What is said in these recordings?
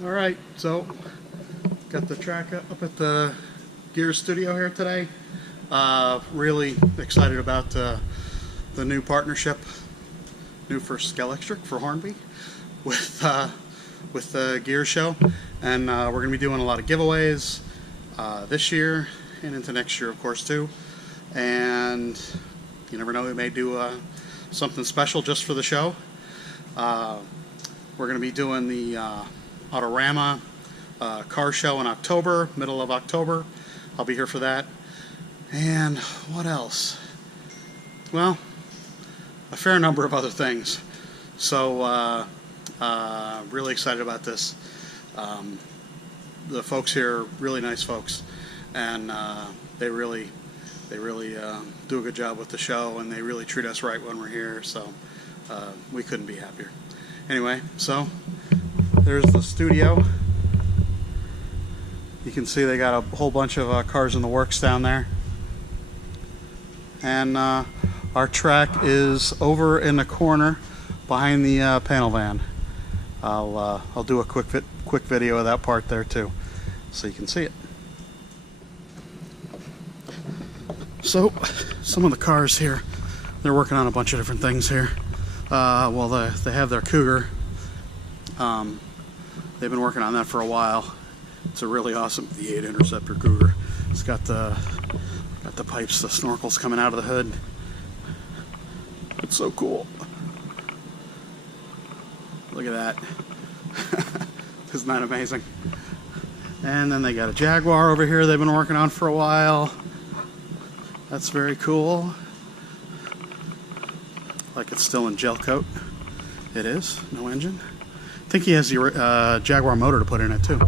Alright, so got the track up at the GearZ studio here today. Really excited about the new partnership, new for Scalextric for Hornby with the GearZ show, and we're going to be doing a lot of giveaways this year and into next year, of course, too. And you never know, we may do something special just for the show. We're going to be doing the Autorama car show in October, middle of October. I'll be here for that. And what else? Well, a fair number of other things. So really excited about this. The folks here are really nice folks, and they really do a good job with the show, and they really treat us right when we're here, so we couldn't be happier. Anyway, so there's the studio. You can see they got a whole bunch of cars in the works down there. And our track is over in the corner behind the panel van. I'll do a quick video of that part there too, so you can see it. So some of the cars here, they're working on a bunch of different things here. Well, they have their Cougar. They've been working on that for a while. It's a really awesome V8 Interceptor Cougar. It's got the pipes, the snorkels coming out of the hood. It's so cool. Look at that. Isn't that amazing? And then they got a Jaguar over here they've been working on for a while. That's very cool. Like it's still in gel coat. It is, no engine. I think he has the Jaguar motor to put in it too.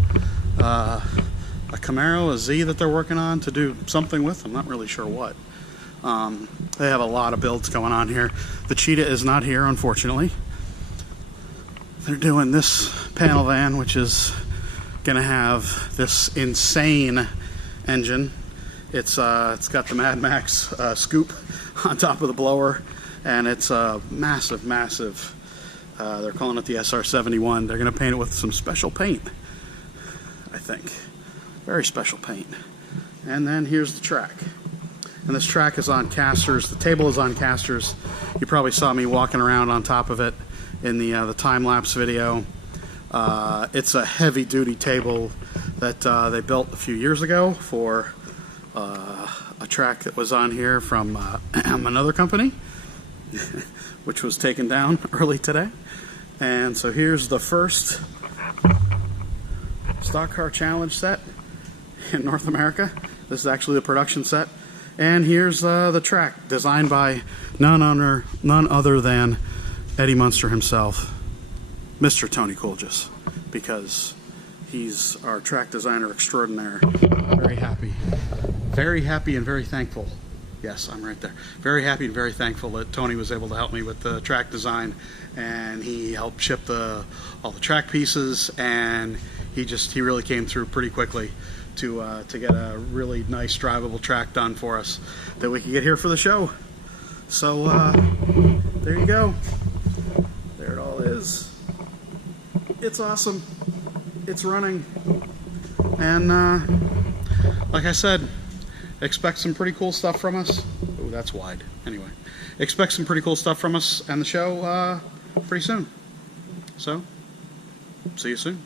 A Camaro, a Z that they're working on to do something with. I'm not really sure what. They have a lot of builds going on here. The Cheetah is not here, unfortunately. They're doing this panel van, which is going to have this insane engine. It's got the Mad Max scoop on top of the blower, and it's a massive. They're calling it the SR71. They're going to paint it with some special paint, I think. Very special paint. And then here's the track. And this track is on casters. The table is on casters. You probably saw me walking around on top of it in the time-lapse video. It's a heavy-duty table that they built a few years ago for a track that was on here from another company, which was taken down early today. And so here's the first Stock Car Challenge set in North America. This is actually the production set. And here's the track, designed by none other than Eddie Munster himself, Mr. Tony Coolgis, because he's our track designer extraordinaire. Very happy and very thankful. Yes, I'm right there. Very happy and very thankful that Tony was able to help me with the track design, and he helped ship all the track pieces, and he really came through pretty quickly to get a really nice drivable track done for us that we could get here for the show. So there you go. There it all is. It's awesome. It's running, and like I said, expect some pretty cool stuff from us. Oh, that's wide. Anyway, expect some pretty cool stuff from us and the show pretty soon. So, see you soon.